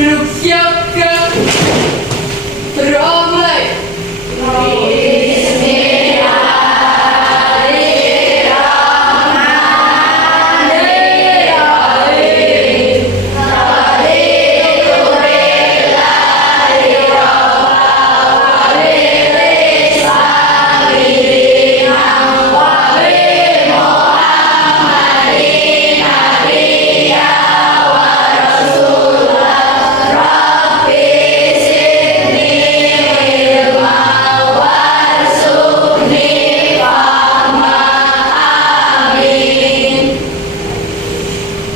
duduk siap gerak, mulai.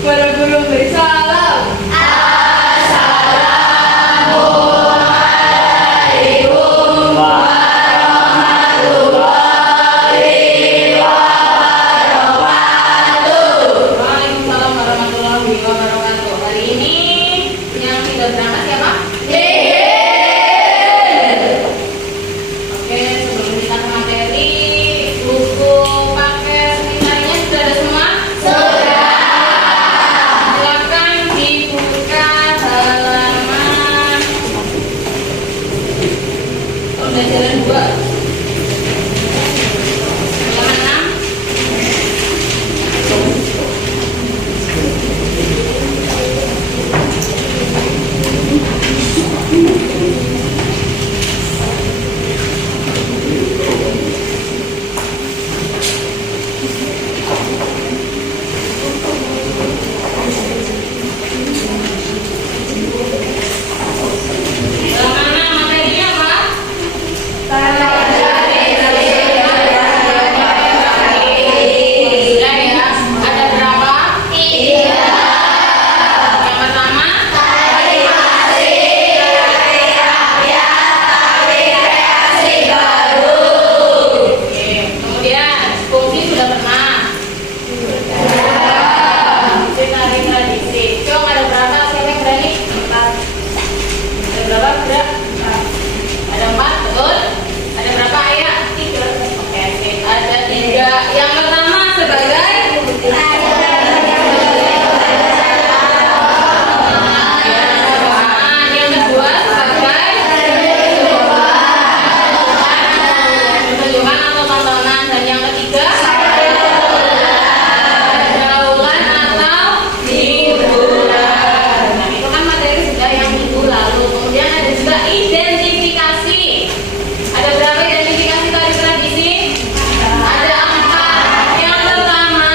Para guru beri salam. Assalamualaikum warahmatullahi wabarakatuh. Waalaikumsalam warahmatullahi wabarakatuh. Hari ini yang tidak berangkat siapa? Oke, sebelum kita ke materi, buku paket nilainya sudah ada semua? Silakan dibuka halaman pembelajaran 2. Halaman 6. Halaman 6 materinya apa? Sudah ya. Ada berapa? 3. Yang pertama? Oke. Kemudian fungsi sudah pernah. Fungsi tarik tradisi. Cong ada berapa? Siapa yang berani? 4. Ada berapa? Sudah? Ada 4, betul? Ada berapa ayat? 3. Oke, sip. Ada 3. Yang pertama sebagai yang kedua sebagai pertunjukan atau tontonan, dan yang ketiga pergaulan atau hiburan. Nah, itu kan materi sudah yang minggu lalu. Kemudian ada juga identifikasi. Ada berapa identifikasi tadi tradisi? Ada 4. Yang pertama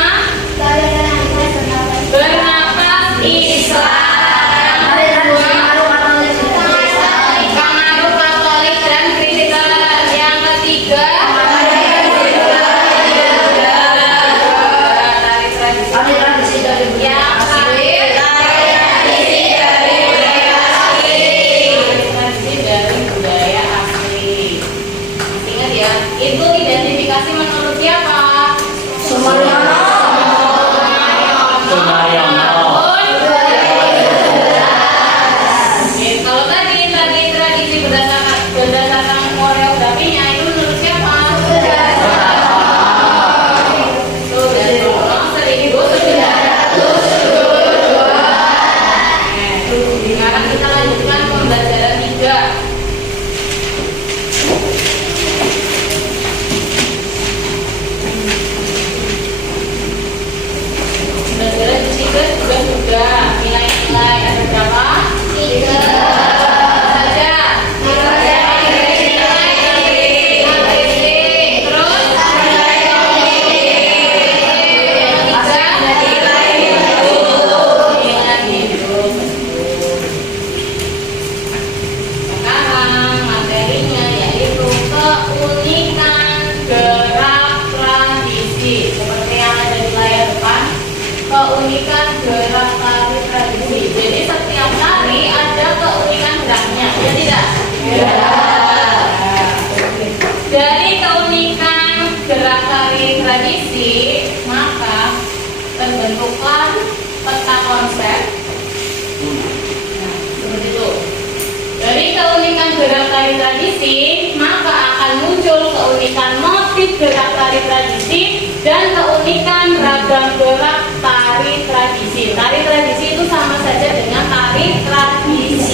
bernapas Islam. Yang kedua pengaruh Katolik dan Kristen. Yang ketiga tari tradisi. Yang terakhir tradisi dari budaya asli. Ingat ya, itu identifikasi menurut siapa? Oke, kalau tadi tradisi berdasarkan koreografinya itu menurut siapa? Sudah tolong 1972. Sekarang kita lanjutkan pembelajaran 3. Pembelajaran 3 juga sudah nilai-nilai ada berapa? 3. Saja. Terus nilai hidup. Sekarang materinya yaitu keunikan gerak tradisi. Seperti yang ada di layar depan, keunikan gerak tari tradisi. Jadi setiap tari ada keunikan geraknya, ya tidak? Ya. Dari keunikan gerak tari tradisi, maka terbentuklah peta konsep. Nah, seperti itu. Dari keunikan gerak tari tradisi, maka akan muncul keunikan motif gerak tari tradisi dan keunikan ragam gerak tari tradisi. Tari tradisi itu sama saja dengan tari tradisi.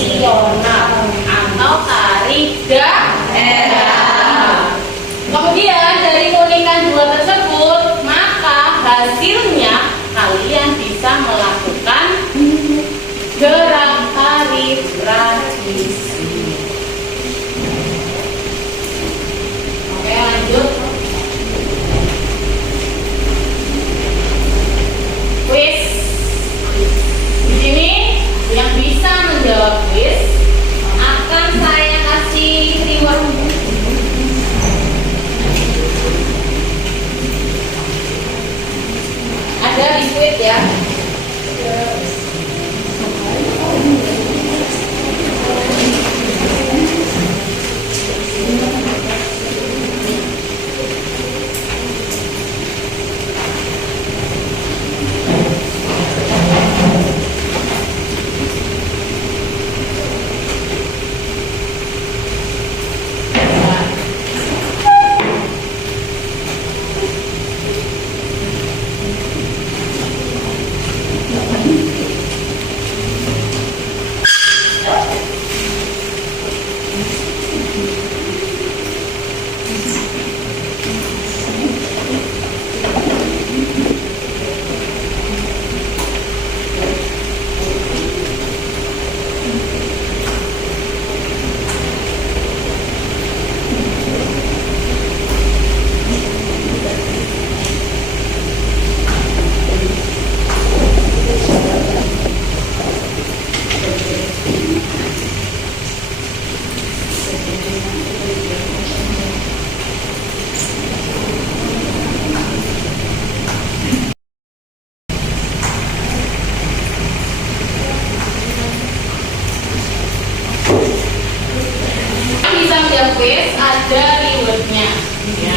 kuis ada rewardnya, ya.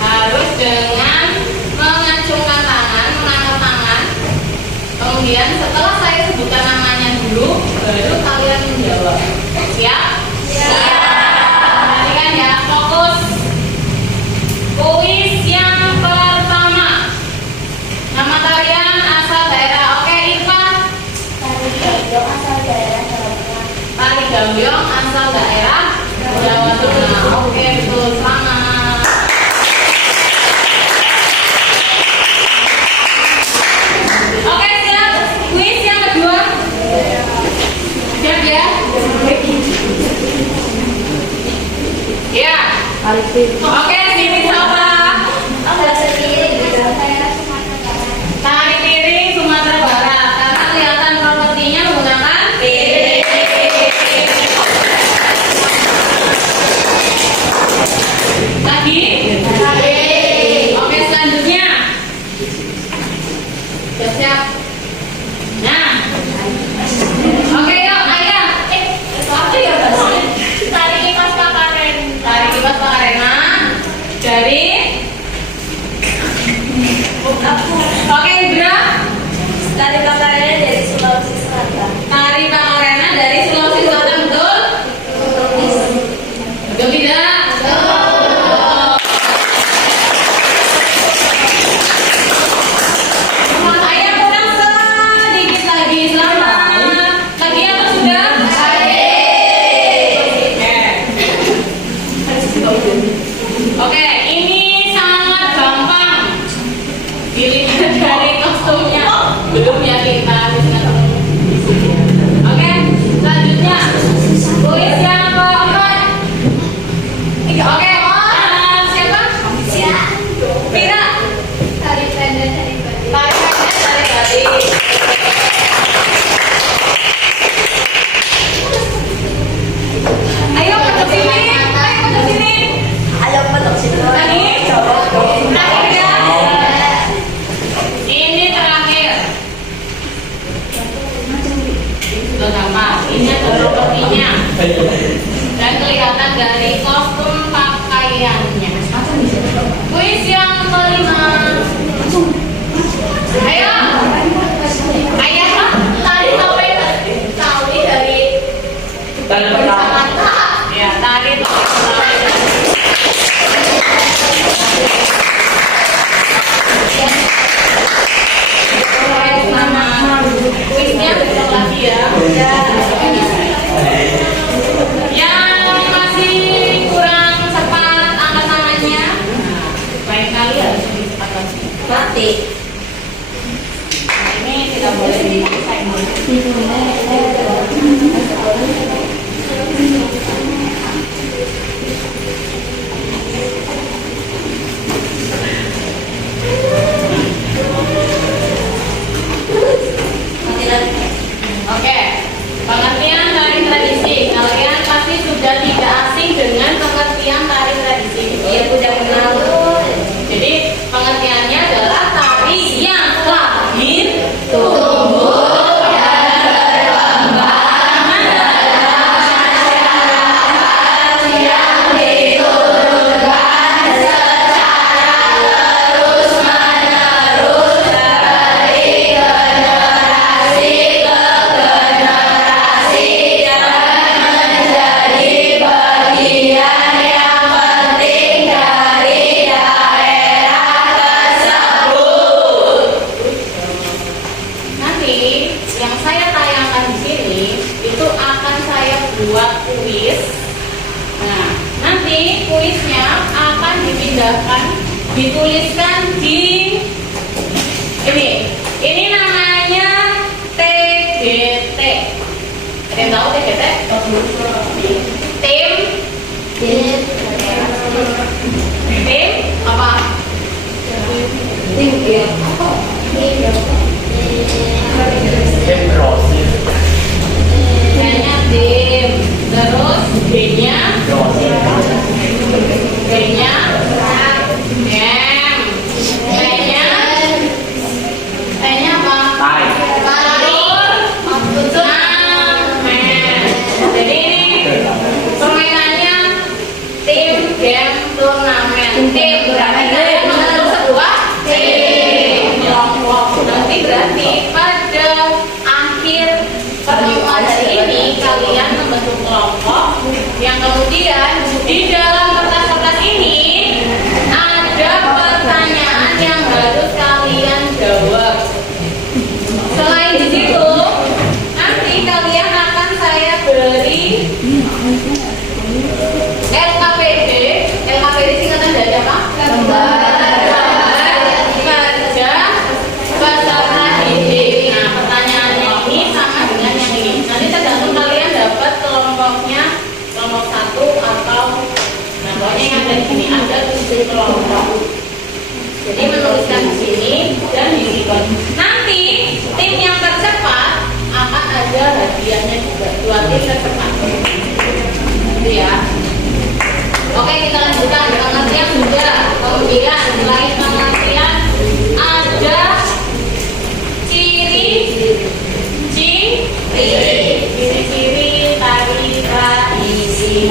Harus dengan mengacungkan tangan, mengangkat tangan. Kemudian setelah saya sebutkan namanya dulu, baru kalian menjawab. Siap? Siap. Perhatikan ya, fokus. Kuis yang pertama. Nama tarian asal daerah. Oke, Irfa. Tari Gambyong asal daerah Jawa Tengah. Oke, betul. Selamat. Oke, siap. Kuis yang kedua. Siap ya? Ya. Oke, sini siapa? Tari piring Sumatera Barat. Karena kelihatan propertinya menggunakan piring. Lagi? Oke, selanjutnya. Siap-siap. Nah. Oke, yuk, Ayah. Apa ya bahasanya? Tari kipas Pakarena. Tari kipas Pakarena. Dari Oke, Indra. Tari Pakarena dari Sulawesi Selatan. Tari Pakarena dari Sulawesi Selatan, betul? Betul tidak? Ayah kurang sedikit lagi. Selamat. Lagi apa sudah? Oke, ini sangat gampang. Dilihat dari kostumnya. Belum ya kita. Oke, selanjutnya kuis yang keempat. Oke, siapa? Pira. Tari pendek dari Bali. Tari pendek dari Bali. Ayo ke sini. Ayo ke sini. Ayo petok sini. Lagi. Terakhir ya. Ini terakhir. Sudah gampang. Ini ada propertinya dan kelihatan dari kostum pakaiannya. Kuis yang kelima. Ayo. Ayah, tari topeng. Tari dari Kalimantan. Ya, tari topeng. Kuisnya besok lagi ya. Yang masih kurang cepat angkat tangannya. Baik kali harus lebih cepat lagi. Mati. Nah, ini tidak boleh dipakai. Mati lagi. Oke, pengertian tari tradisi. Kalian pasti sudah tidak asing dengan pengertian tari tradisi. Iya, udah kenal. Jadi pengertiannya adalah tari yang lahir, tumbuh, dan berkembang dalam masyarakat yang diturunkan secara terus-menerus dari generasi ke generasi dan menjadi bagian yang penting dari daerah tersebut. Nanti yang saya tayangkan di sini itu akan saya buat kuis. Nah, nanti kuisnya akan dipindahkan, dituliskan di ini. Ini namanya TGT. Ada yang tahu TGT? Tim apa? Kayaknya tim. Terus D-nya D-nya dem. T-nya T-nya apa? Talur. Jadi ini permainannya Ciri-ciri tari tradisi.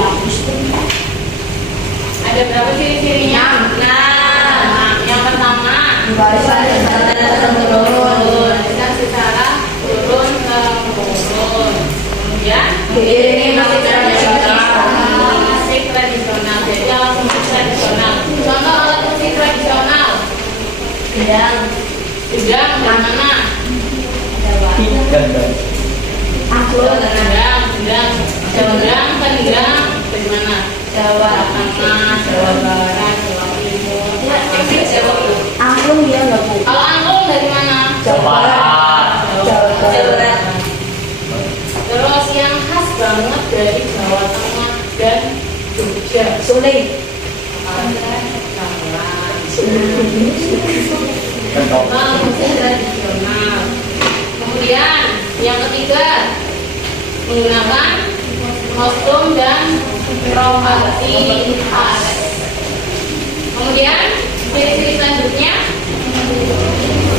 Ada berapa ciri-cirinya? 6. Yang pertama, Diwariskan secara turun-temurun. Kemudian, diiringi musik tradisional. Jadi alat musik tradisional. Contoh alat musik tradisional. Gendang dari mana? Gendang dari mana? Jawa Tengah, Jawa Barat, Jawa Timur. angklung dia nggak bu? Kalau angklung dari mana? Jawa Barat. Jawa Barat. Terus yang khas banget dari Jawa Tengah dan Jogja. Suling. Musik tradisional. Kemudian yang ketiga, menggunakan kostum dan rompi khas. Kemudian ciri-ciri selanjutnya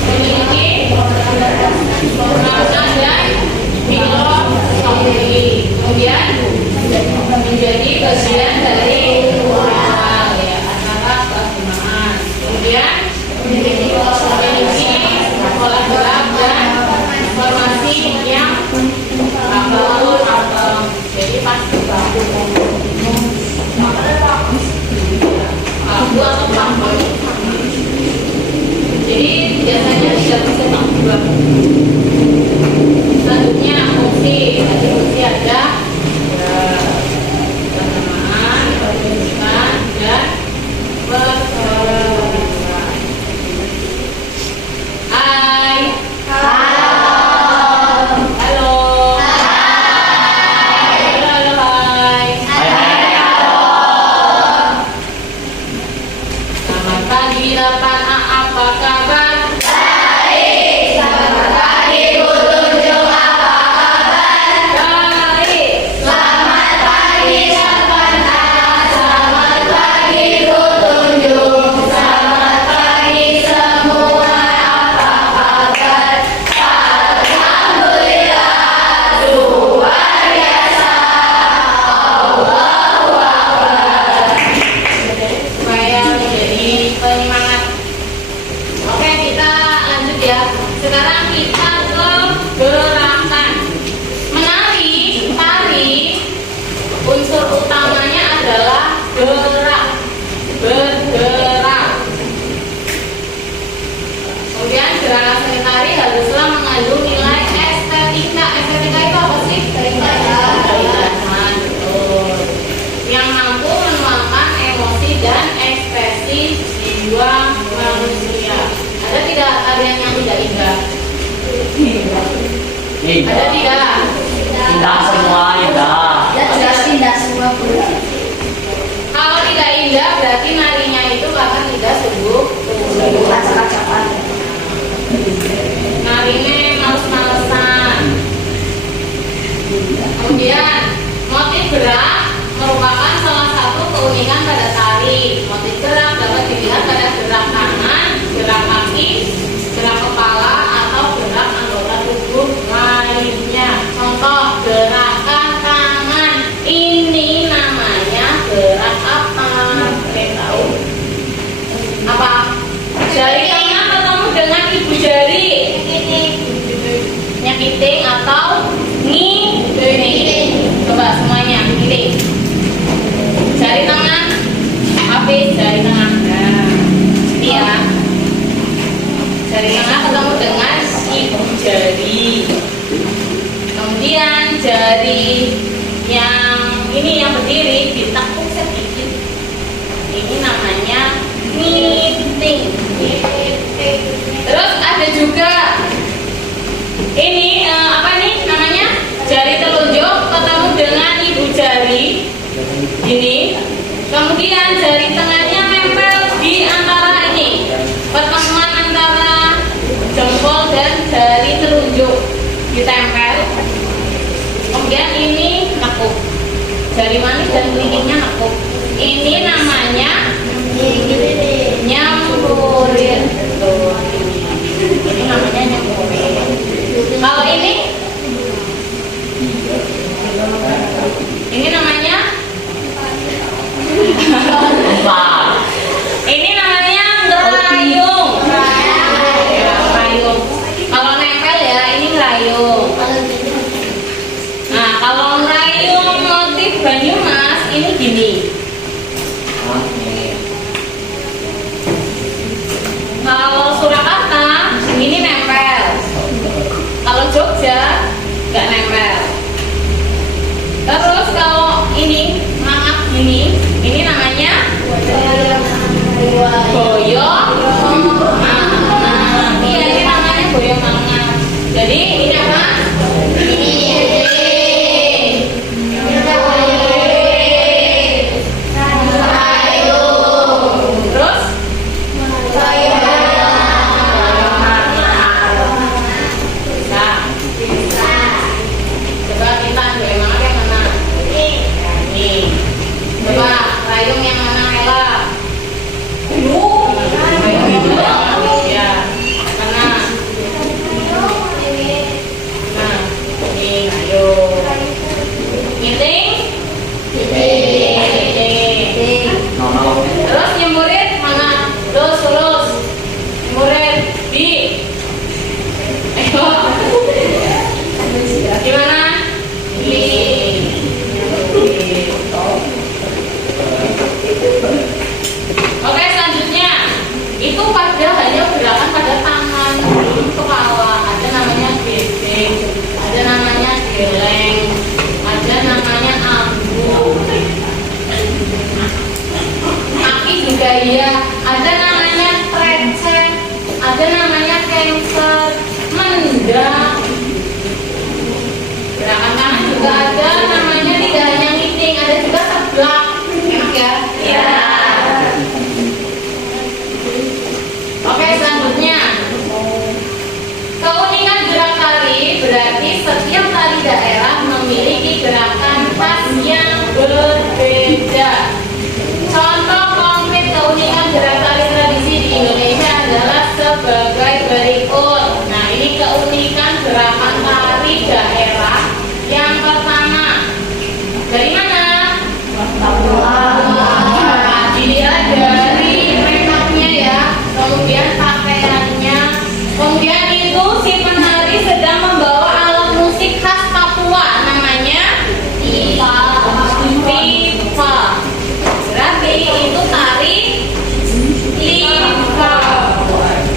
memiliki warna dan filosofi. Kemudian menjadi bagian dari acara keagamaan. Kemudian memiliki pola gerak dan informasi yang bagus. Jadi pasti bagus. Atau paham. Jadi biasanya tidak bisa tambah. Selanjutnya fungsi. Tadi fungsi ada penamaan, penunjukan, dan perkembangan. Hai. Halo. Halo, hai. Selamat pagi 8A, apa kabar? Baik. Selamat pagi Bu Tunjung, apa kabar? Baik. Selamat pagi 8A. Selamat pagi Bu Tunjung. Selamat pagi semua, apa kabar? Alhamdulillah, luar biasa. Allahu Akbar. Supaya menjadi penyemangat. Oke, kita lanjut ya. Sekarang kita ke gerakan. Menari, tari, unsur utamanya adalah gerak, bergerak. Kemudian gerakan seni tari haruslah mengandung nilai estetika. Estetika itu apa sih? Keindahan, betul. Yang mampu menuangkan emosi dan ekspresi jiwa manusia. Ada tidak tarian yang tidak indah? Ada tidak? Indah semua, indah. Ya jelas indah semua bu. Kalau tidak indah berarti narinya itu akan tidak sungguh. Acak-acakan. Narinya males-malesan. Kemudian motif gerak merupakan salah satu keunikan pada tari. Motif gerak dapat dilihat pada gerak tangan, gerak kaki, gerak kepala, atau gerak anggota tubuh lainnya. Contoh gerakan tangan ini namanya gerak apa? Kalian tahu? Apa? Jari tengah ketemu dengan ibu jari. Nyakiting atau ngiting. Coba semuanya ngiting. Jari tengah, habis jari tengah. Nah, ini ya. Jari tengah ketemu dengan ibu jari. Kemudian jari yang ini yang berdiri ditekuk sedikit. Ini namanya ngiting. Terus ada juga ini apa nih namanya? Jari telunjuk ketemu dengan ibu jari. Ini. Kemudian jari tengahnya nempel di antara ini. Pertemuan antara jempol dan jari telunjuk ditempel. Kemudian ini nekuk. Jari manis dan kelingkingnya nekuk. Ini namanya nyampurin. Ini namanya nyampurin. Kalau ini kalau merayu motif Banyumas ini gini. Nah, ini. Kalau Surakarta ini nempel. Kalau Jogja nggak nempel. Terus kalau ini mangap ini namanya boyong mangap. Iya, ini namanya boyong mangap. Jadi ini apa? Terus coba kita boyong mangap yang mana? Ini. Coba rayung yang mana, Ella? Ya, mana? Nah, ini ayo. Ngiting? Ngiting. Nono. Terus nyemurit mana? Lurus. Nyemurit. Di. Ayo. Gimana? Di. Oke, selanjutnya itu hanya gerakan pada tangan, belum kepala. Ada namanya gesek, ada namanya geleng, ada namanya ambu. Kaki juga iya, ada namanya trecek, ada namanya cancer, mendang. Gerakan tangan juga ada namanya tidak hanya ngiting, ada juga seblak. Enak ya? Iya. Oke, selanjutnya keunikan gerak tari berarti setiap tari daerah memiliki gerakan khas yang berbeda. Contoh konkret keunikan gerak tari tradisi di Indonesia adalah sebagai berikut. Nah, ini keunikan gerakan tari daerah. Yang pertama, dari mana? Dilihat dari rekapnya ya, kemudian pakaiannya, kemudian itu si penari sedang membawa alat musik khas Papua, namanya pipa. Berarti itu tari pipa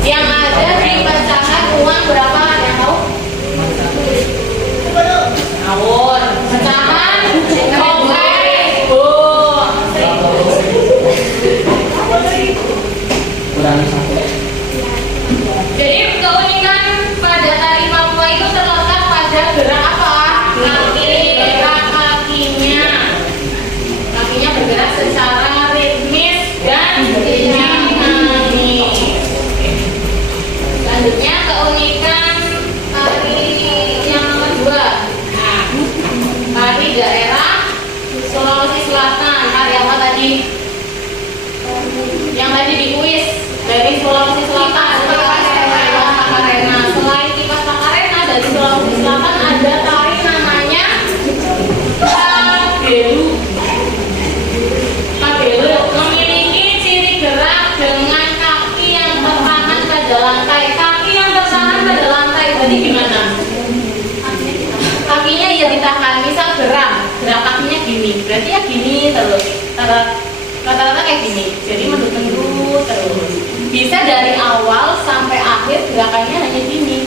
yang ada di pecahan uang berapa? Yang tahu? Tahun pecahan Kurangi satu. Jadi keunikan pada tari Papua itu terletak pada gerak apa? Kakinya. Kakinya bergerak secara ritmis dan dinamis. Selanjutnya keunikan tari yang nomor 2. Nah, tari daerah Sulawesi Selatan. Tari apa tadi? Yang tadi di kuis dari Sulawesi Selatan ada kipas Pakarena. Selain kipas Pakarena dari Sulawesi Selatan ada tari namanya Kabelu. Kabelu memiliki ciri gerak dengan kaki yang tertahan pada lantai. Kaki yang tertahan pada lantai berarti gimana? Kakinya ya ditahan. Misal gerak kakinya gini, berarti ya gini terus. Rata-rata kayak gini, jadi mendut-mendut terus. Bisa dari awal sampai akhir gerakannya hanya gini.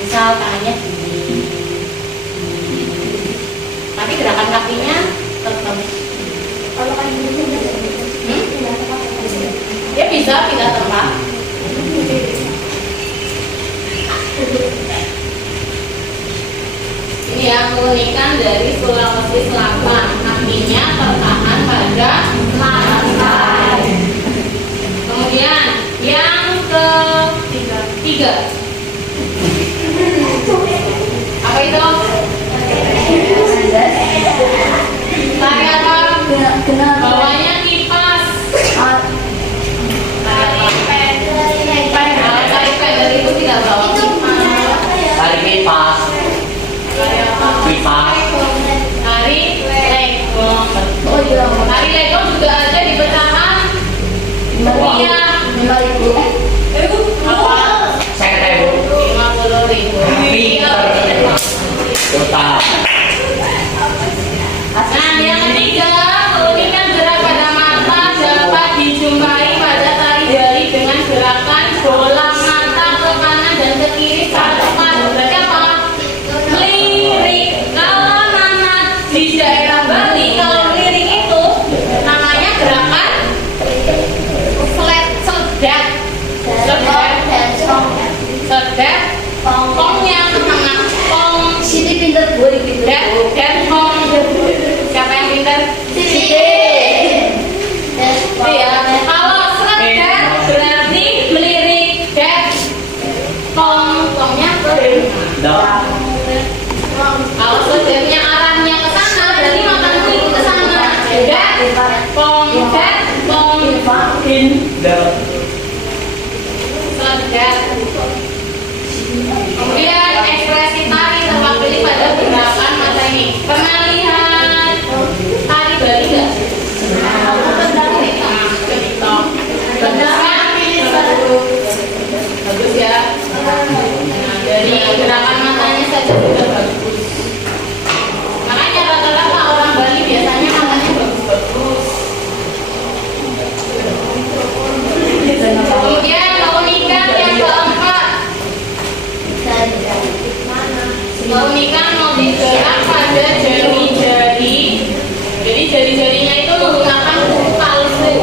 Misal tangannya gini, tapi gerakan kakinya tetap. Kalau kan Ya bisa pindah tempat. Ini ya keunikan dari Sulawesi Selatan, kakinya tertahan pada lantai. Kemudian yang ketiga, apa itu? Tari apa? Bawahnya kipas. Tari pendek itu tidak bawa kipas. Tari kipas. Kipas. Tari legong. Tari legong juga ada di pecahan. Iya. 5.000. Apa? Saya 50.000. Pinter. Total. Cirebon gitu. Depok. Siapa yang pintar? Itu ya. Kalau seledet berarti melirik Depoknya ke. Kalau seledetnya arahnya ke sana, berarti makanku ikut ke sana. Depok. Seledet. Kemudian ekspresi tari terwakili pada gerakan mata ini. Pernah lihat tari Bali nggak? Bagus ya. Nah, dari gerakan matanya saja sudah bagus. Makanya rata-rata orang Bali biasanya matanya bagus-bagus. Kemudian keunikan yang keempat. Keunikan motif gerak pada jari-jari. Jadi jari-jarinya itu menggunakan kuku palsu.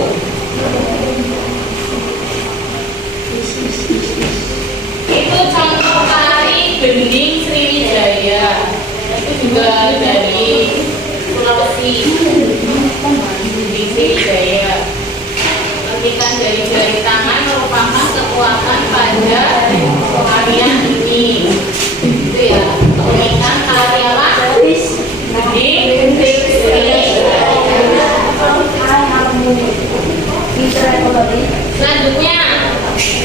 Itu contoh tari Gending Sriwijaya. Itu juga dari Sulawesi. Gending Sriwijaya. Letikan jari-jari tangan merupakan kekuatan pada tarian ini. Itu ya, keunikan tari apa? Gending Sriwijaya. Selanjutnya,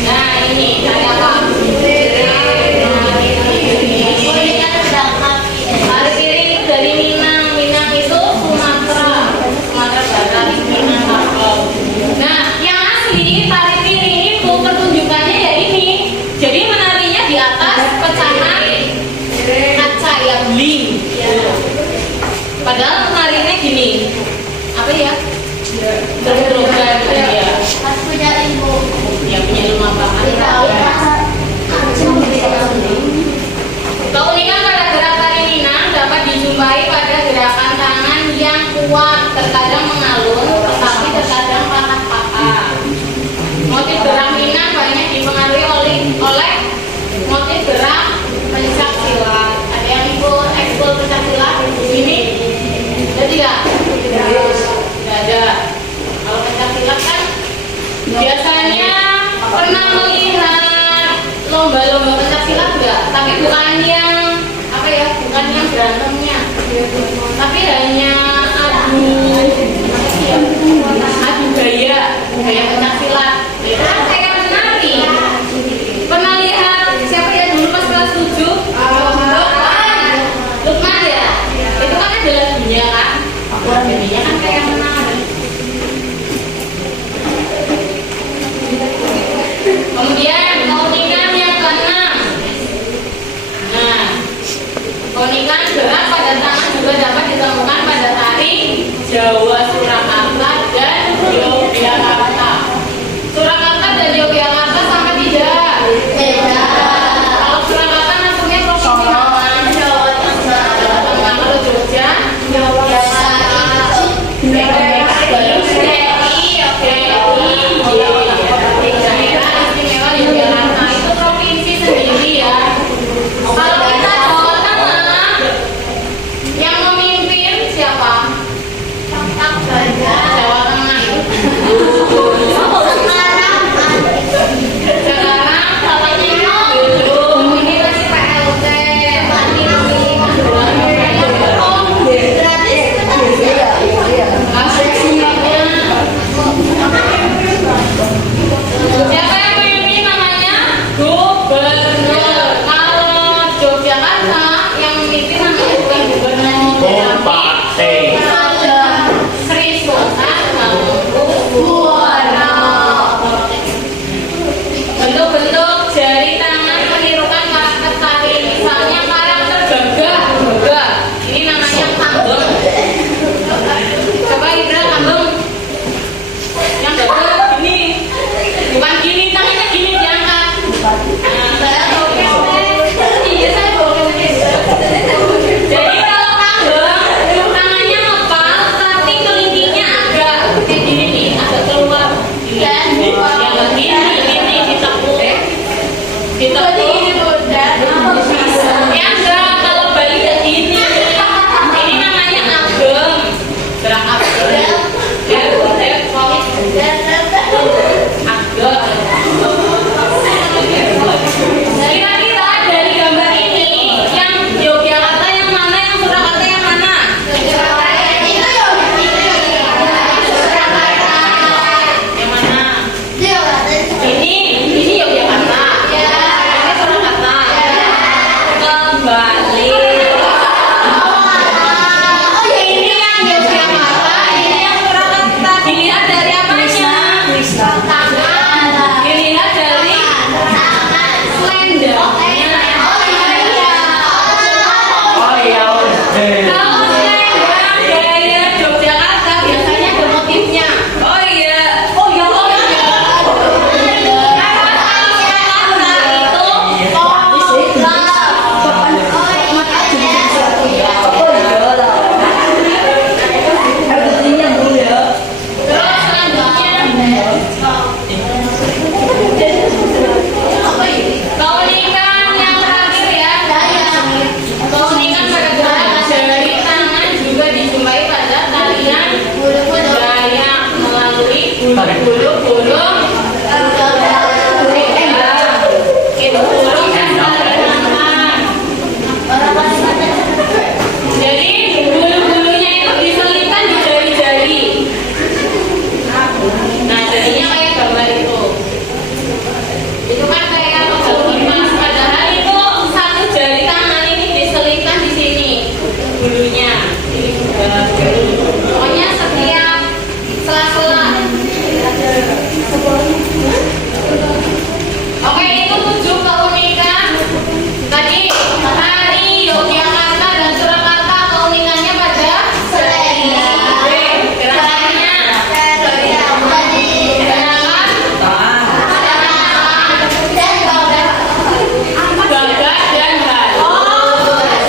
nah ini tari apa? Tari piring itu dari Minang. Minang itu Sumatera Barat, Minang Papua. Nah, yang asli tari piring itu pertunjukannya ya ini. Jadi menarinya di atas pecahan kaca yang bling. Padahal menarinya gini. Apa ya? Terus-terusan ya. Ya punya ilmu apa? Keunikan pada gerak tari Minang dapat dijumpai pada gerakan tangan yang kuat, terkadang mengalun, tetapi terkadang patah-patah. Motif gerak Minang banyak dipengaruhi oleh motif gerak pencak silat. Ada yang ikut ekskul pencak silat di sini? Ada tidak? Tidak ada. Kalau pencak silat kan biasanya pernah melihat lomba-lomba pencak silat enggak? Tapi bukan yang apa ya? Bukan yang berantemnya. Tapi hanya adu gaya pencak silat. Itu kan kayak menari. Pernah lihat siapa ya dulu pas kelas 7? Lukman ya? Itu kan ada lagunya kan? Jadinya kan kayak menari. Kemudian keunikan yang keenam. Nah, keunikan gerak pada tangan juga dapat ditemukan pada tari Jawa Surakarta dan Yogyakarta. Surakarta dan Yogyakarta sama tidak? Beda. Kalau Surakarta masuknya provinsi mana? Jawa Tengah. Kalau Jogja? Yogyakarta. Yogyakarta itu provinsi sendiri ya. Kalau kita Jawa Tengah yang memimpin siapa? Bulung, bulung. Itu bulung yang paling aman. Jadi bulu-bulunya itu diselipkan di jari-jari. Nah, jadinya kayak gambar itu. Itu kan kayak gambar mas. Padahal itu satu jari tangan ini diselipkan di sini bulunya. Ini juga pokoknya setiap sela-sela. Oke, itu 7 keunikan. Tadi hari Yogyakarta dan Surakarta keunikannya pada gerakannya gagah dan halus.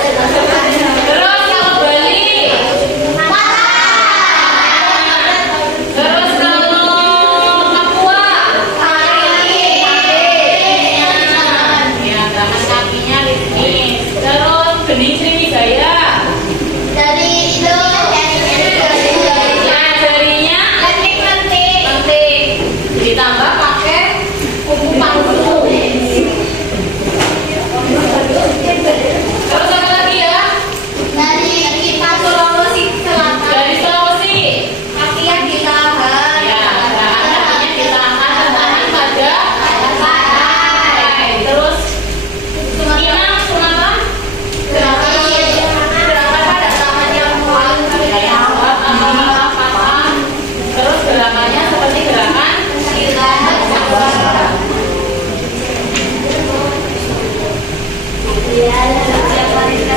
Terus kalau Bali, terus kalau Papua, ya tangan kakinya ritmis. Terus benih Sriwijaya, nah jarinya lentik, ditambah pakai kuku pangku. Terus apa lagi ya? Dari Sulawesi. Ya, kakinya ditahan, tangan pada lantai. Terus Minang, Sumatera. Terus gerakannya seperti gerakan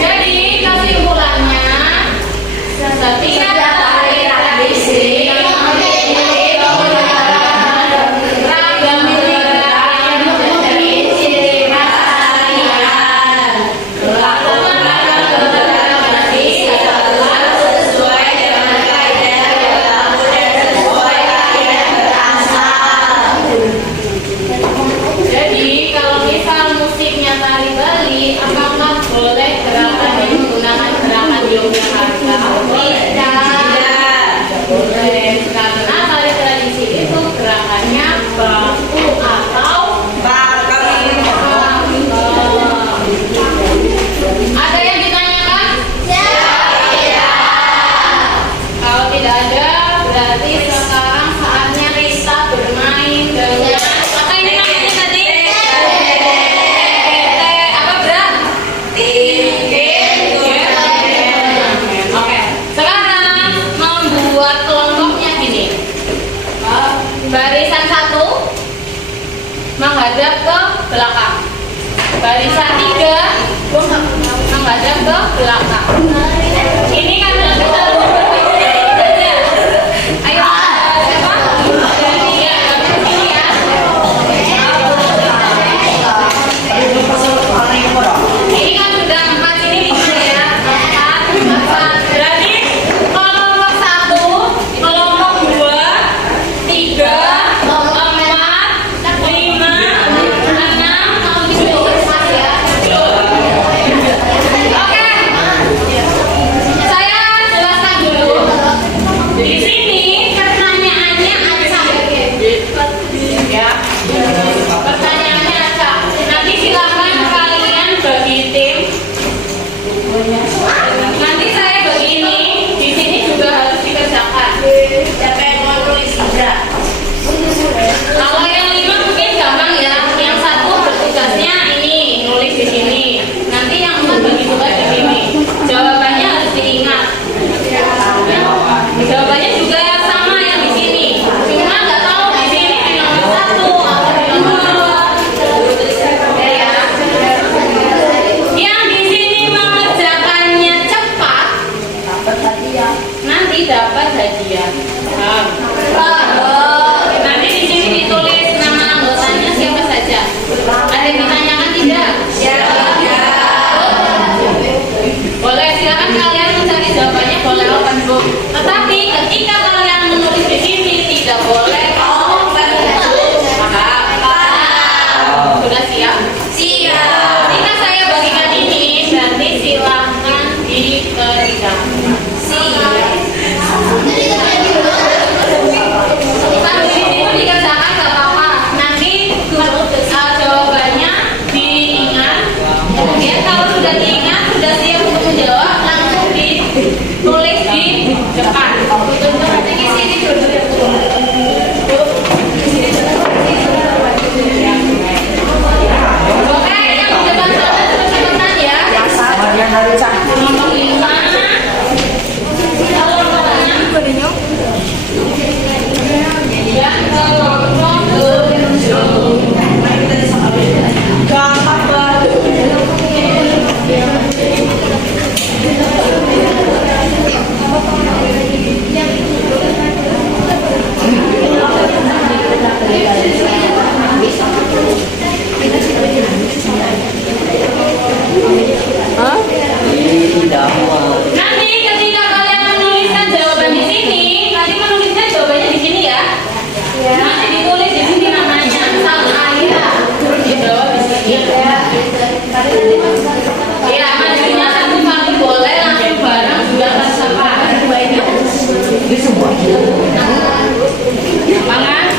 jadi kesimpulannya setiap tari tradisi ragam gerakan yang menjadi ciri khas tarian. Lakukan ragam gerakan tradisi selalu sesuai dengan kaidah berlaku dan sesuai kaidah berasal. Jadi kalau misal musiknya tari Bali, apakah boleh gerakan yang menggunakan gerakan Yogyakarta? Tidak boleh, karena tari tradisi itu gerakannya baku atau ada yang ditanyakan? Kalau tidak ada, berarti sekarang saatnya Risa bermain dengan apa ini namanya tadi? Apa berat? Oke, sekarang membuat kelompoknya gini. Barisan 1 menghadap ke belakang. Barisan 3 menghadap ke belakang. Ini kan kita saja. Ayo, siapa? Jadi ya, ini ya. Ini kan sudah 4 ini bisa ya. 4. Berarti kelompok 1, kelompok 2, 3, 4, 5, 6, 7 ya. Oke. Saya jelaskan dulu. Di sini pertanyaannya acak. Ya. Pertanyaannya acak. Nanti silakan kalian bagi tim. Nanti saya begini, di sini juga harus dikerjakan. Siapa yang mau tulis juga? Kalau yang 5 mungkin gampang ya. Yang 1 bertugasnya ini nulis di sini. Nanti yang 4 bagi tugas di sini. Jawabannya harus diingat. Jawabannya juga sama yang di sini. Cuma nggak tahu di sini di nomor 1 atau di nomor 2. Ya. Yang di sini mengerjakannya cepat, nanti dapat hadiah. Nanti di sini ditulis nama anggotanya siapa saja. Ada yang ditanyakan tidak? Ya. Boleh, silakan kalian mencari jawabannya, boleh open book. Tetapi ketika kalian menulis di sini tidak boleh open book. Paham? Sudah siap? Siap. Jika saya bagikan ini, berarti silahkan dikerjakan. Siap. tulis di depan. Ini sini dulu ya. Oke, yang di depan sana cepat-cepatan ya. Yang hari cantik. Gampang banget. Tidak mau. Nanti ketika kalian menuliskan jawaban di sini, nanti menuliskan jawabannya di sini ya. Nanti ditulis di sini namanya sang ayah. Di bawah di sini. Ya, majunya satu kali boleh, langsung bareng juga tersapa. Ini semua. Semangat.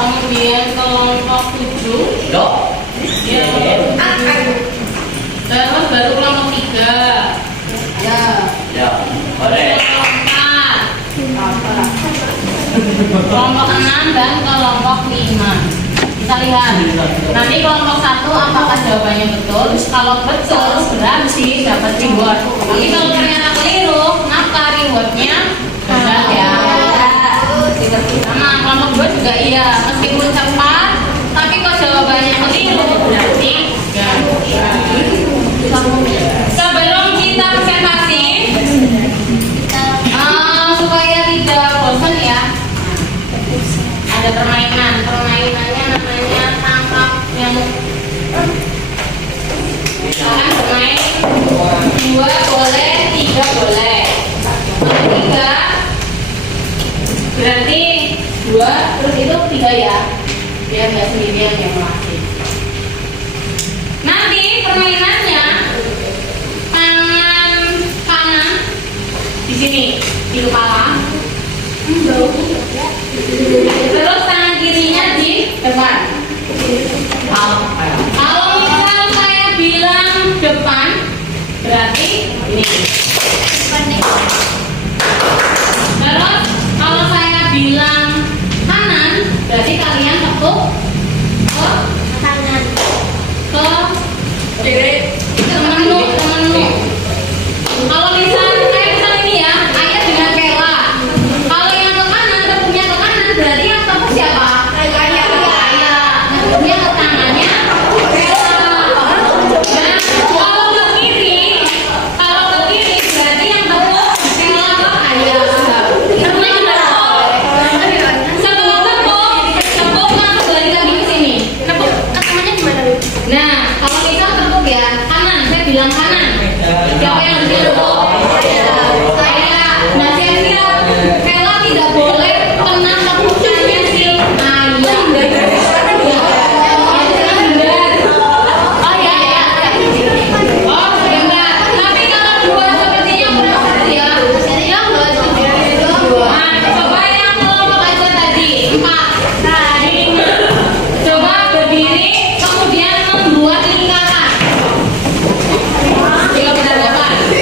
Kemudian kelompok 7. Ya. Terus baru kelompok 3. Ya, boleh. Kelompok 6 dan kelompok 5. Bisa lihat. Nanti kelompok 1 apakah jawabannya betul? Kalau betul berarti dapat reward. Tapi kalau ternyata keliru, maka rewardnya berat ya. Sama kelompok 2 juga iya. Meskipun cepat, tapi kalau jawabannya keliru berarti enggak. Sebelum kita presentasi, supaya tidak bosan ya, ada permainannya namanya tangkap nyamuk. Kalian bermain 2 boleh, 3 boleh. 3 berarti 2 terus itu 3 ya, biar nggak sendirian yang melatih. Nanti permainannya tangan kanan di sini di kepala, terus tangan kirinya di depan. Kalau misal saya bilang depan, berarti ini. Terus kalau saya bilang kanan, berarti kalian tepuk ke kanan, ke kiri, temen-temen. Kalau misal ini ya, ayah dengan Kela. Kalau yang ke kanan, tepuknya ke kanan, berarti yang tepuk siapa? Ayah. Tepuknya ke tangannya Kela. Nah, kalau ke kiri, berarti yang tepuk Kela ke ayah. Tepuknya ke depan. Tepuk langsung balik lagi ke sini. Tepuk ke tangannya gimana? Nah, kalau kita tepuk ya kanan, saya bilang kanan. Siapa yang harus tepuk? Saya. Nah, siap-siap. Kela tidak boleh kena tepukannya si ayah. Oh ya. Oh sebentar. Tapi kalau 2 sepertinya kurang seperti ya. Yang 2. Nah, coba yang kelompok aja tadi 4. Nah, ini coba berdiri kemudian membuat lingkaran. Coba benar-benar.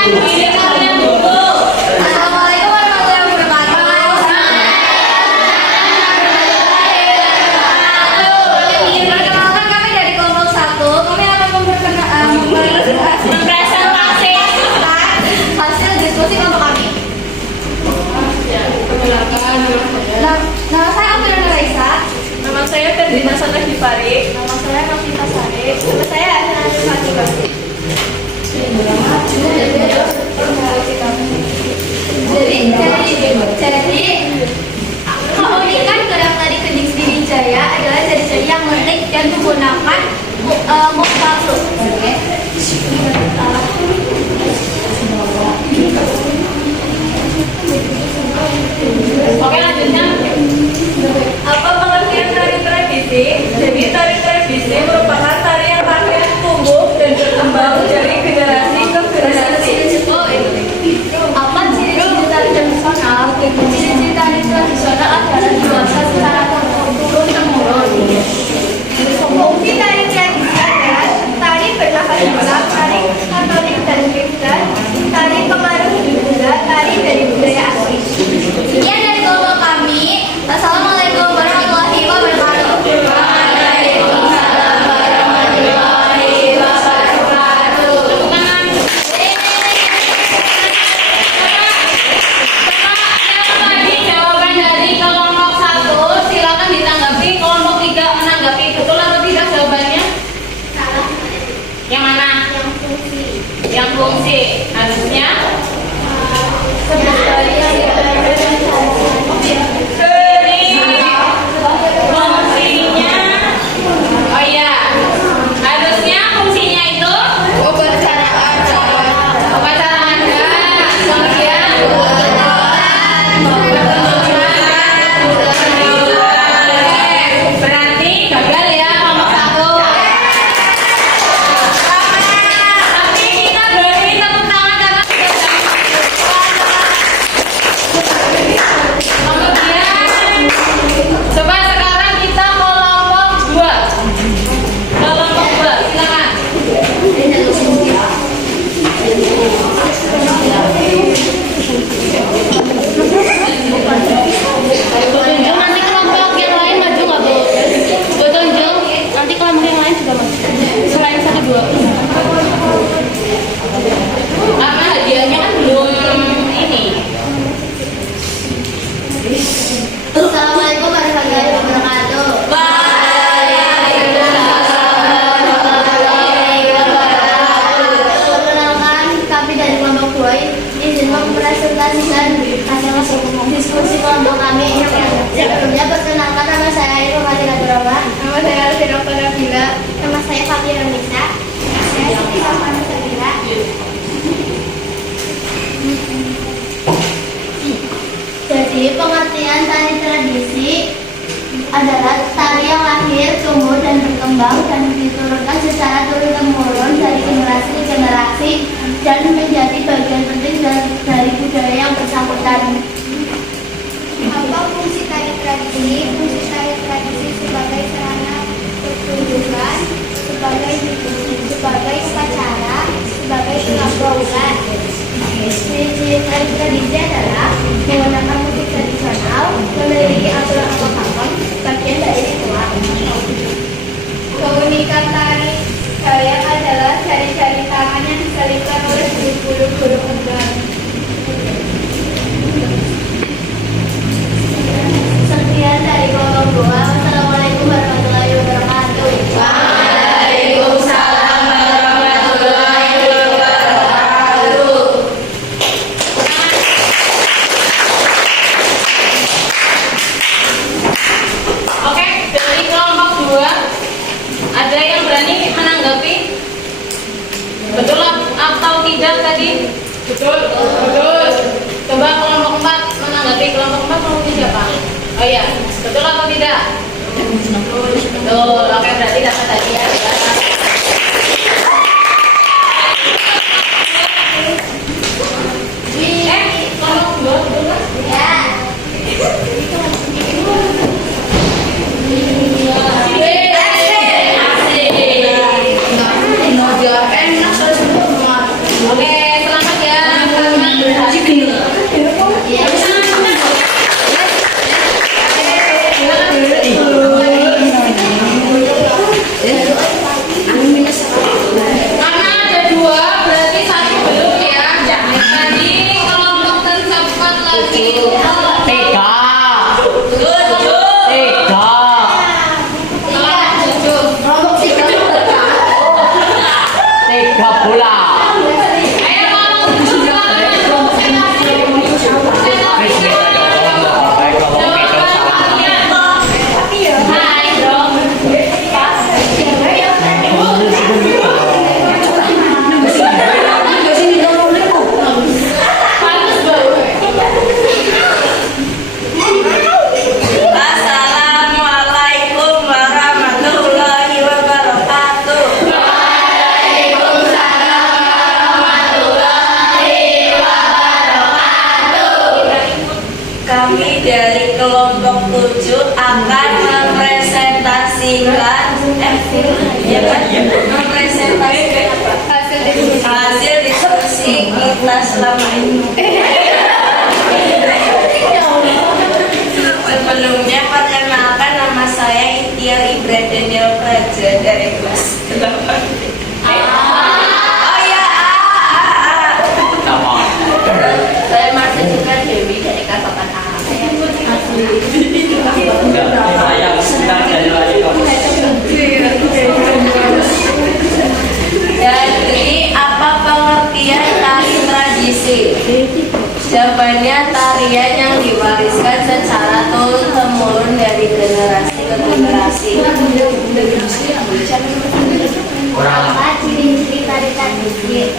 Pilih kalian dulu. Assalamualaikum warahmatullahi wabarakatuh. Perkenalkan kami dari kelompok 1. Kami akan mempresentasikan hasil diskusi kelompok kami. Nama saya Antonina Raisa. Nama saya Ferdina Sanah Gifari. Nama saya Novita Sari. Nama saya Adina Fatima. Jadi keunikan gerak tari Keding Sriwijaya adalah jari-jari yang unik dan menggunakan muk palsu. Oke, lanjutnya. Apa pengertian tari tradisi? Jadi tari tradisi merupakan tari yang lahir, tumbuh, dan berkembang dari generasi ke generasi. Apa ciri-ciri tari tradisional? Ciri-ciri tari tradisional adalah diwariskan secara turun-temurun. Fungsi tari tradisi adalah tari bernafas Islam, tari Katolik dan Kristen, tari pengaruh Hindu, tari dari budaya asing. Sekian dari kelompok kami. Assalamualaikum warahmatullahi wabarakatuh. Waalaikumsalam warahmatullahi wabarakatuh. Tadi jawaban dari kelompok 1, silakan ditanggapi. Kelompok 3 menanggapi. Betul atau tidak jawabannya? Salah. Yang mana? Yang fungsi. Yang fungsi. Harusnya fungsinya. Oh iya. Harusnya fungsinya itu upacara ada. Kemudian berarti gagal ya kelompok 1. Tapi kita beri tepuk tangan karena sudah kemudian coba sekarang kita kelompok 2. Kelompok 2, silakan. Tunjuk nanti kelompok yang lain maju nggak Bu? Bu tunjuk nanti kelompok yang lain juga maju selain 1, 2. Apa hadiahnya kan belum ini. Assalamualaikum warahmatullahi wabarakatuh. Perkenalkan, kami dari kelompok 2 izin mempresentasikan hasil diskusi kelompok kami. Sebelumnya perkenalkan, nama saya Irma Fatina Durama. Nama saya Alvira Nabila. Nama saya Fatina Nisa. Saya Siti Rahmana Sabila. Jadi pengertian tari tradisi adalah tari yang lahir, tumbuh, dan berkembang dan diturunkan secara turun-temurun dari generasi ke generasi dan menjadi bagian penting dari budaya yang bersangkutan. Apa fungsi tari tradisi? Fungsi tari tradisi sebagai sarana pertunjukan, sebagai upacara, sebagai pergaulan. Ciri-ciri tari tradisi adalah menggunakan musik tradisional, memiliki aturan pakem, bagian dari ritual. Keunikan tari Dayak adalah jari-jari tangan yang diselipkan oleh bulu-bulu kembang. Sekian dari kelompok 2. Wassalamualaikum warahmatullahi wabarakatuh. Waalaikumsalam warahmatullahi wabarakatuh. Oke, dari kelompok 2 ada yang berani menanggapi? Betul atau tidak tadi? Betul. Coba kelompok 4 menanggapi. Kelompok 4 mau siapa? Oh iya, betul atau tidak? Betul. Oke, berarti dapat tadi ya. Kelompok 2 betul kan? Ya. Oke, selamat ya. Karena ada dua, berarti satu belum ya. Jadi kelompok tercepat lagi. Tiga. Tiga pula. Ayo ngomong dulu. Hai dong. Assalamualaikum warahmatullahi wabarakatuh. Kami dari kelompok 7 akan mempresentasikan hasil diskusi kita selama ini. Sebelumnya perkenalkan, nama saya Ikhtiar Ibra Daniel Praja dari kelas 8. Oh ya, Sama. Saya masih juga Dewi dari kelas 8A. Saya sedang jadi lagi kamu. Jadi apa pengertian tari tradisi? Jawabannya tarian yang diwariskan secara turun-temurun dari generasi ke generasi. Apa ciri-ciri tari tradisi?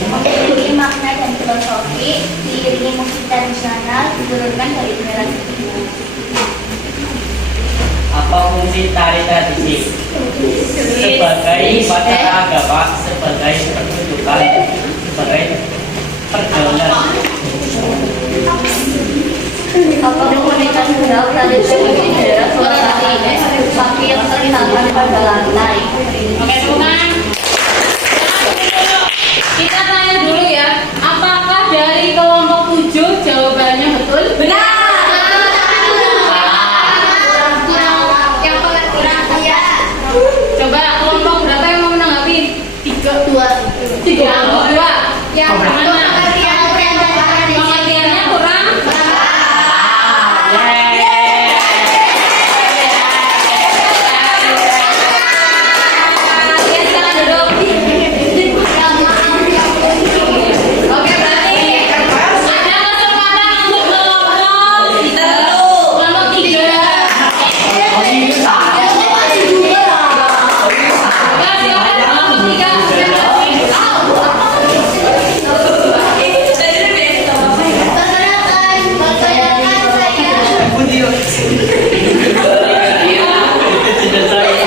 Memiliki makna dan filosofi, diiringi musik tradisional, diturunkan dari generasi ke generasi. Apa fungsi tari tradisi? Sebagai upacara agama, sebagai pertunjukan, sebagai pergaulan. Apa keunikan gerak tari tradisi di daerah Sulawesi ini? Sapi yang terletak pada lantai. Oke teman. Kita tanya dulu ya. Apakah dari kelompok 7 jawabannya betul? Benar. Yang kurang Iya. Coba kelompok berapa yang mau menanggapi? 3. Yang mana? Pengertiannya kurang? Oke, silakan duduk. Oke, berarti ada kesempatan untuk kelompok 3.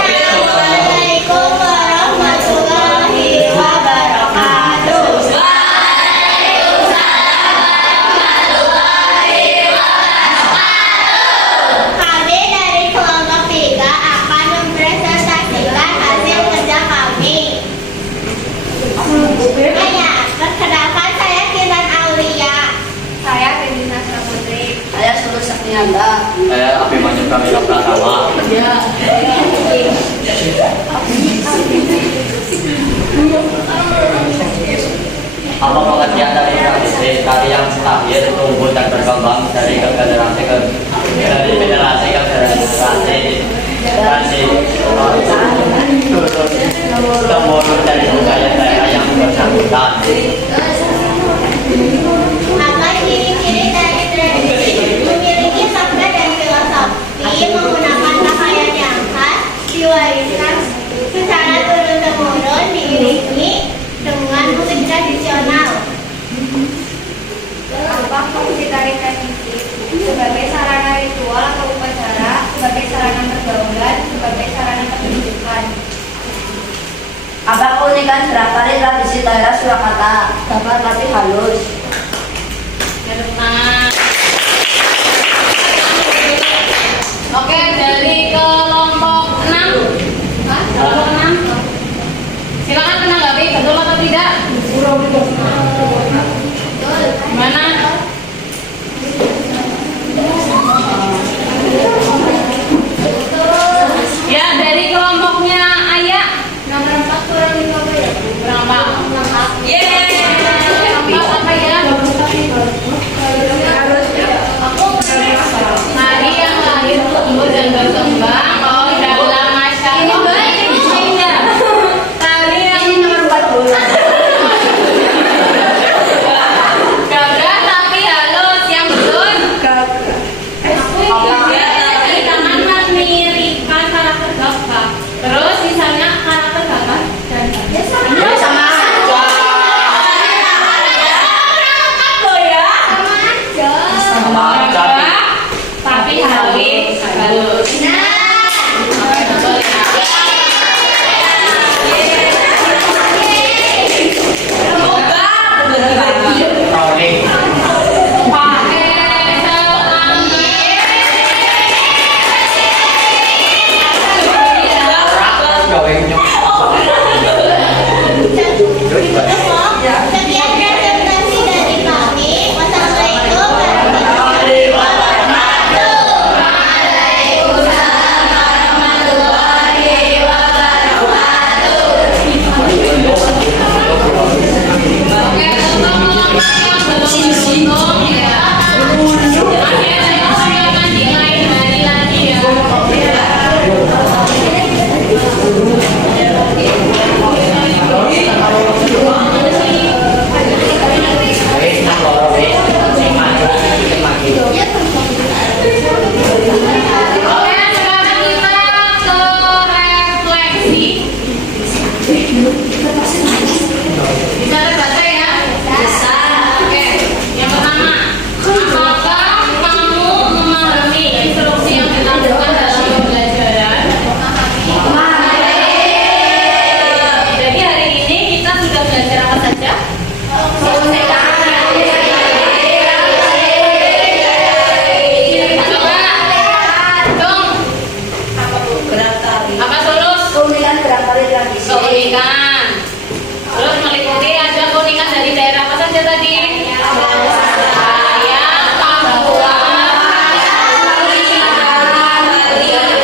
Assalamualaikum warahmatullahi wabarakatuh. Kami dari kelompok 3 akan mempresentasikan hasil kerja kami. Perkenalkan, saya Kinan Aulia. Saya Feni Nasra Putri. Saya Sulu Saktianda. Saya Abimanyu Pramila Pratama. Apa pengertian dari tradisi tari yang lahir, tumbuh dan berkembang dari generasi ke generasi turun temurun dari budaya daerah yang bersangkutan. Apa ciri-ciri dari tradisi? Memiliki makna dan filosofi, menggunakan pakaian yang khas, diwariskan secara turun-temurun, diiringi dengan musik tradisional. Apa fungsi tari tradisi? Sebagai sarana ritual atau upacara, sebagai sarana pergaulan, sebagai sarana pertunjukan. Apa keunikan gerak tari tradisi daerah Surakarta? Dapat latih halus. Tenang. Oke, dari kelompok 6. Kelompok 6. Silakan menanggapi betul atau tidak? saja tadi? Sayang, Pakuan.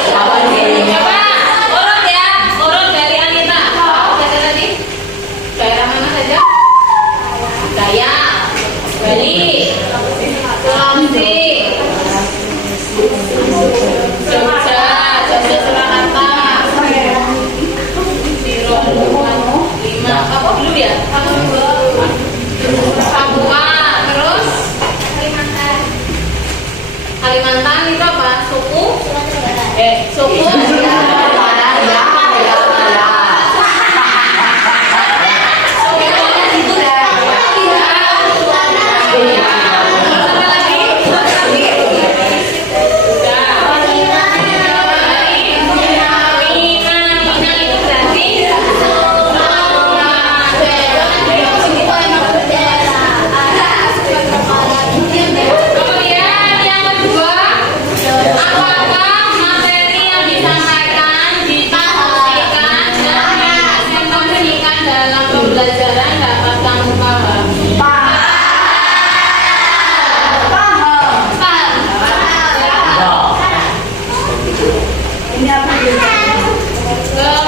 Coba urut ya, urut dari Anita. Apa saja tadi? Daerah mana saja? Gaya, Bali, Sulawesi, Jogja, Surakarta, Biro 5, apa belum ya? Papua, terus Kalimantan itu apa? Suku? Suku. Kemudian yang kedua, apakah materi yang disampaikan dipastikan dan diimplementasikan dalam pembelajaran dapat kamu pahami?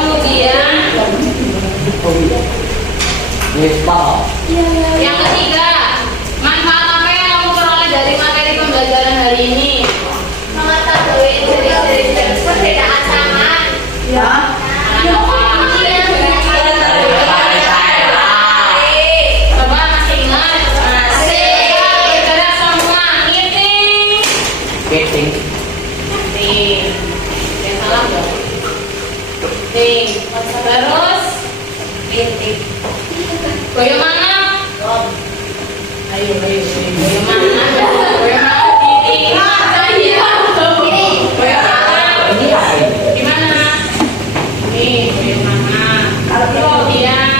Kemudian yang ketiga, manfaat apa yang kamu peroleh dari materi pembelajaran hari ini? Mengetahui ciri-ciri dan perbedaan tangan. Coba masih ingat? Bergerak semua, ngiting. Ngiting. Yang salah nggak? Ngiting. Terus ngiting. Goyang mana? Ayo. Goyang mana? Goyang mana? Ini. Goyang mana? Di mana? Nih, goyang mana? Kemudian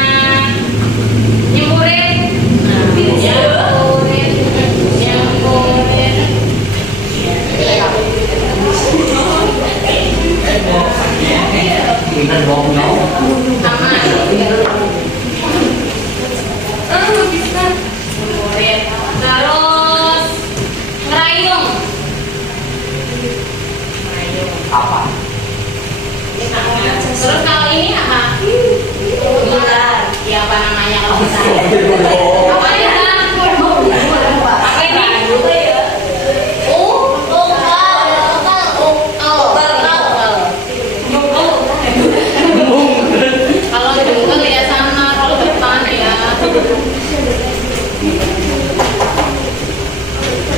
nyemburin. Nyemburin. Sama. Nyemburin. Terus ngerayung. Apa? Terus kalau ini apa? Ya apa namanya kalau bisa? Apa ini? Apa ini? Kalau jungkel ya sama kalau depan ya.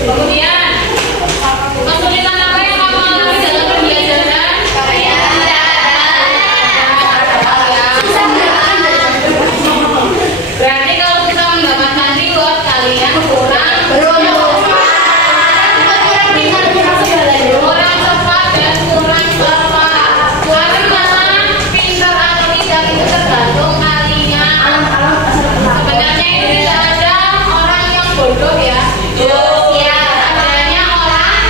Kemudian kesulitan apa yang kamu alami dalam pembelajaran? Berarti kalau kita mendapatkan reward kalian kurang cepat dan kurang cepat. Tapi masalah pintar atau tidak itu tergantung kalian. Sebenarnya itu tidak ada orang yang bodoh ya. Ya, adanya orang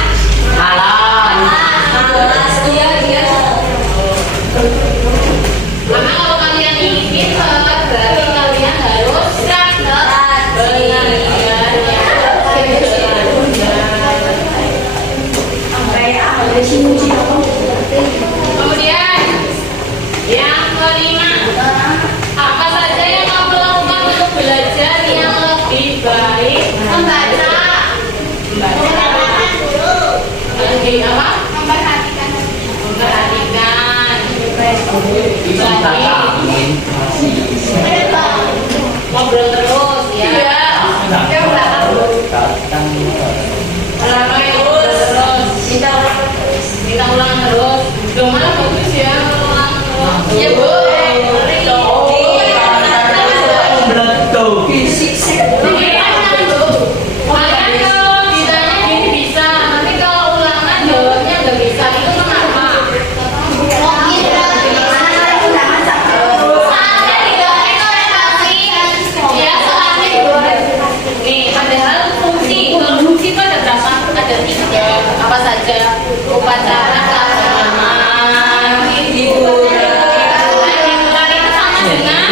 karena kalau kalian ingin pintar, berarti kalian harus Kemudian yang kelima, apa saja yang kamu lakukan untuk belajar yang lebih baik? Membaca. Lebih apa? Memperhatikan. Memperhatikan. Ngobrol terus ya. Kita ulang terus. Loh, malah bagus ya ulang terus. Ya boleh. Kalian kalau ditanya gini bisa, nanti kalau ulangan jawabnya nggak bisa. Itu kenapa? Saatnya digoreng orientasi. Ya, saatnya digoreng. Nih, padahal fungsi. Kalau fungsi itu ada berapa? Ada 3. Apa saja? Upacara keagamaan, hiburan itu sama dengan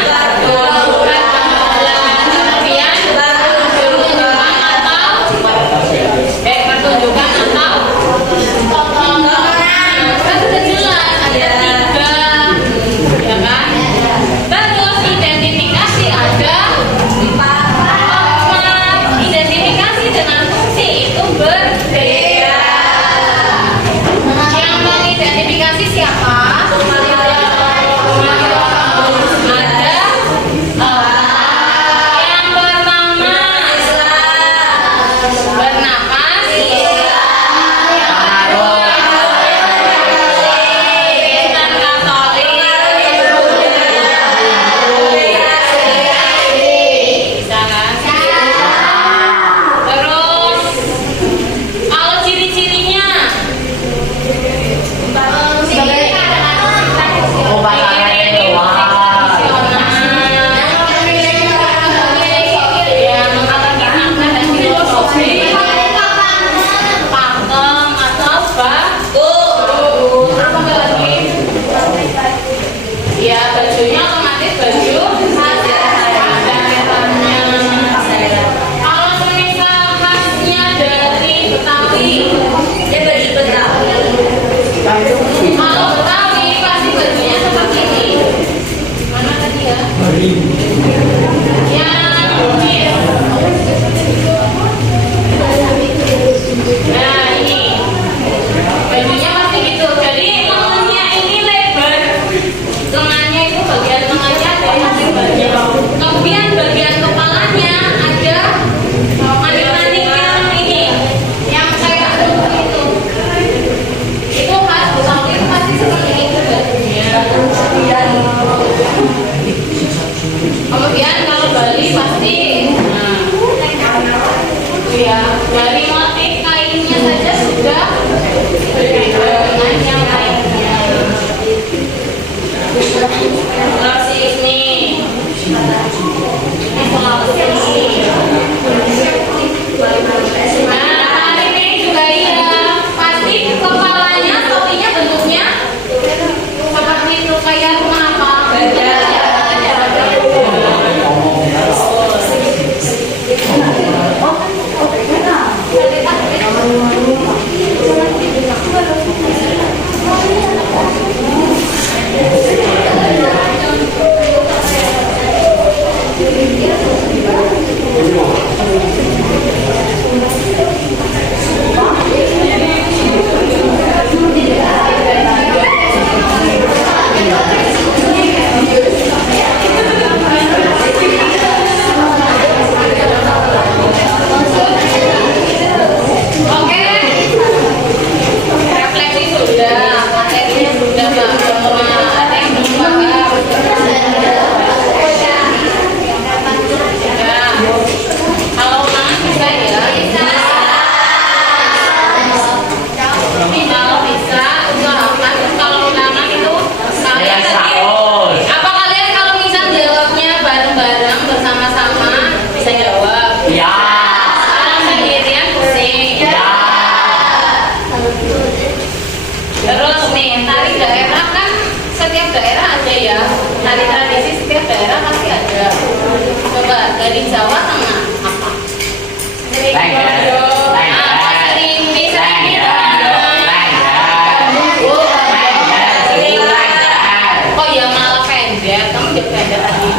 Dari motif kainnya saja sudah berbeda dengan yang lainnya. Terus ini pengapus ini. Nah, ini juga iya. Pasti kepalanya, topinya bentuknya seperti itu kayak rumah apa? Oke, refleksi sudah, materinya sudah Mbak. Ada yang belum paham? Sudah. Kalau ulangan bisa ya? Bisa. Kalau bisa, usahakan kalau ulangan itu kalian nanti. Apa kalian kalau misal jawabnya bareng-bareng bersama-sama bisa jawab? Ya. Kalau sendirian pusing. Terus nih, tari daerah kan setiap daerah ada ya. Tari tradisi setiap daerah pasti ada. Coba dari Jawa Tengah apa? Lengger. Apa serimpi? Serimpi kok ya malah pendek? Kamu jadi pendek tadi.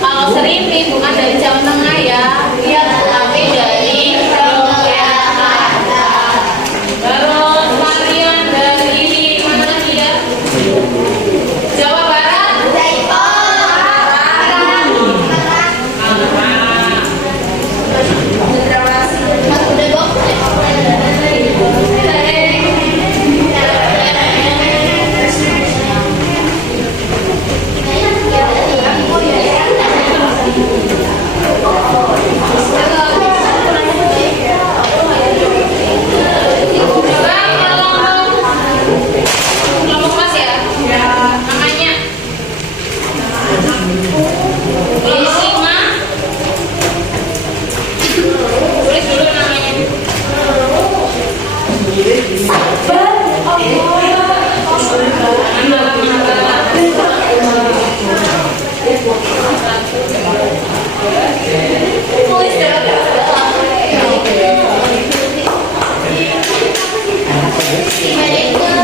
Kalau serimpi bukan dari Jawa Tengah ya, tapi dari Yogyakarta. Terus varian dari mana lagi ya? Jawa Barat. Kelompok kelas ya? Namanya Isima. Tulis dulu namanya. Assalamualaikum.